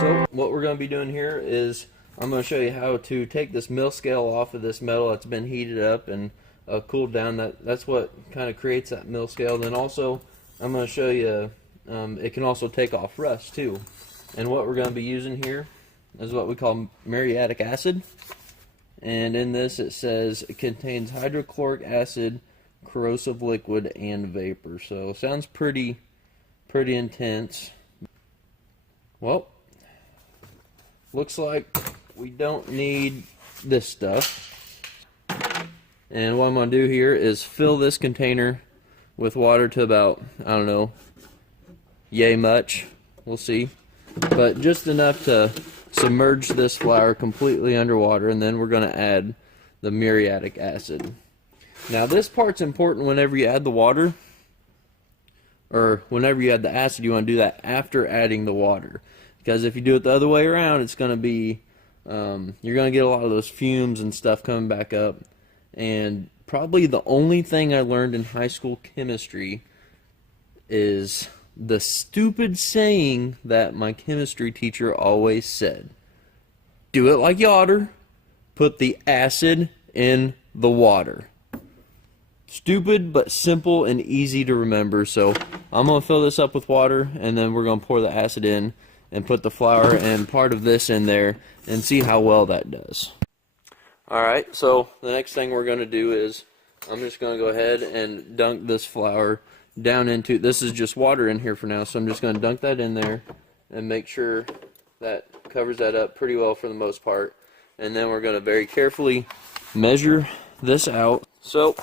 So what we're going to be doing here is I'm going to show you how to take this mill scale off of this metal that's been heated up and cooled down. That's what kind of creates that mill scale. Then also I'm going to show you it can also take off rust too. And what we're going to be using here is what we call muriatic acid. And in this it says it contains hydrochloric acid, corrosive liquid, and vapor. So sounds pretty intense. Well, looks like we don't need this stuff. And what I'm going to do here is fill this container with water to about, I don't know, yay much. We'll see. But just enough to submerge this flour completely underwater, and then we're going to add the muriatic acid. Now this part's important whenever you add the water, or whenever you add the acid. You want to do that after adding the water. Because if you do it the other way around, it's going to be, you're going to get a lot of those fumes and stuff coming back up. And probably the only thing I learned in high school chemistry is the stupid saying that my chemistry teacher always said. Do it like you oughter, put the acid in the water. Stupid, but simple and easy to remember. So I'm going to fill this up with water, and then we're going to pour the acid in and put the flour and part of this in there and see how well that does. Alright, so the next thing we're going to do is I'm just going to go ahead and dunk this flour down into, this is just water in here for now, so I'm just going to dunk that in there and make sure that covers that up pretty well for the most part. And then we're going to very carefully measure this out. So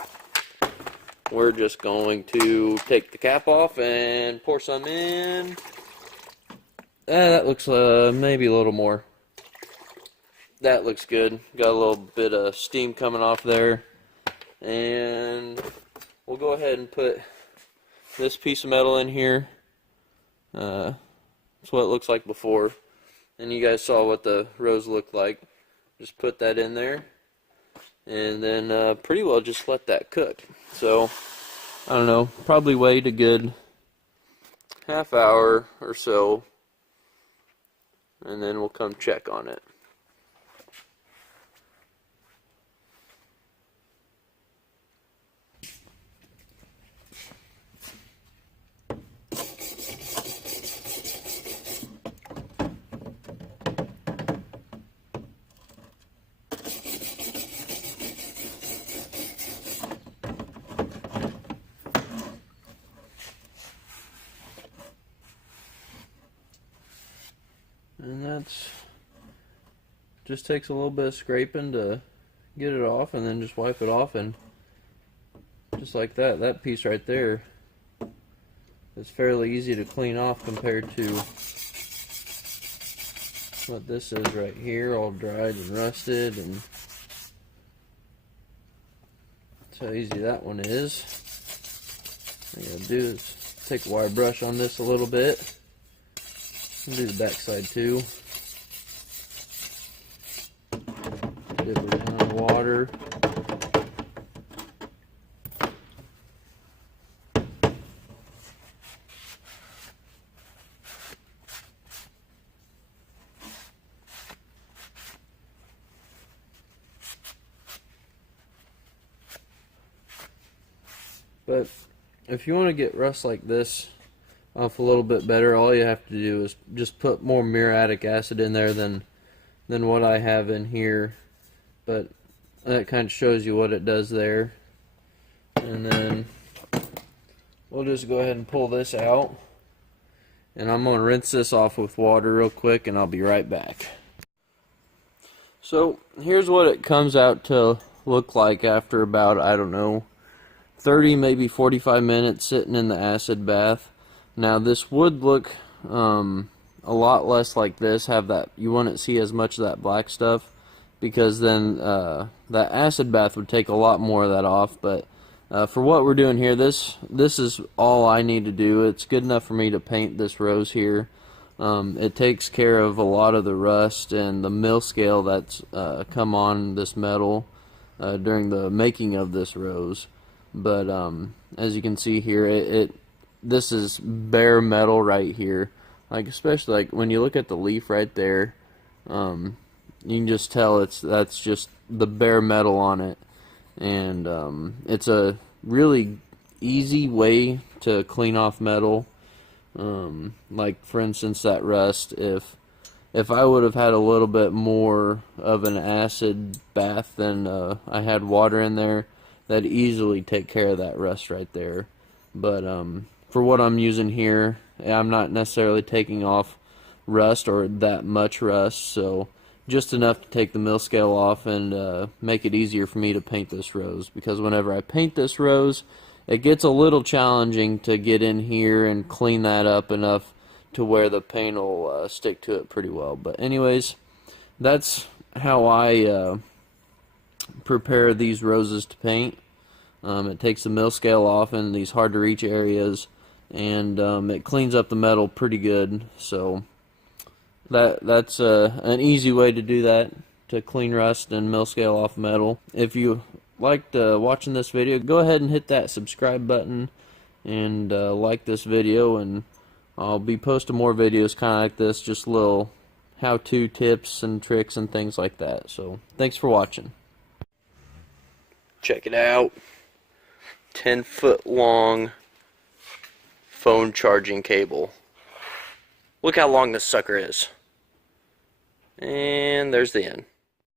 we're just going to take the cap off and pour some in. That looks maybe a little more. That looks good. Got a little bit of steam coming off there. And we'll go ahead and put this piece of metal in here. That's what it looks like before. And you guys saw what the rose looked like. Just put that in there. And then pretty well just let that cook. So, I don't know, probably wait a good half hour or so. And then we'll come check on it. And that's just takes a little bit of scraping to get it off, and then just wipe it off, and just like that, that piece right there is fairly easy to clean off compared to what this is right here, all dried and rusted. And that's how easy that one is. All you gotta do is take a wire brush on this a little bit. And do the back side too. Dip it down in the water. But if you want to get rust like this off a little bit better, all you have to do is just put more muriatic acid in there than what I have in here. But that kind of shows you what it does there. And then we'll just go ahead and pull this out, and I'm going to rinse this off with water real quick, and I'll be right back. So here's what it comes out to look like after about, I don't know, 30 maybe 45 minutes sitting in the acid bath. Now this would look a lot less like this, have that, you wouldn't see as much of that black stuff, because then that acid bath would take a lot more of that off. But for what we're doing here, this is all I need to do. It's good enough for me to paint this rose here. It takes care of a lot of the rust and the mill scale that's come on this metal during the making of this rose. But as you can see here, this is bare metal right here. like especially like when you look at the leaf right there, you can just tell that's just the bare metal on it, and it's a really easy way to clean off metal. Like for instance that rust, if I would have had a little bit more of an acid bath than I had water in there, that'd easily take care of that rust right there. But for what I'm using here, I'm not necessarily taking off rust or that much rust, so just enough to take the mill scale off and make it easier for me to paint this rose, because whenever I paint this rose, it gets a little challenging to get in here and clean that up enough to where the paint will stick to it pretty well. But anyways, that's how I prepare these roses to paint. It takes the mill scale off in these hard to reach areas, and it cleans up the metal pretty good. So that's an easy way to do that, to clean rust and mill scale off metal. If you liked watching this video, go ahead and hit that subscribe button and like this video, and I'll be posting more videos kind of like this, just little how-to tips and tricks and things like that. So thanks for watching. Check it out. 10-foot long phone charging cable. Look how long this sucker is. And there's the end.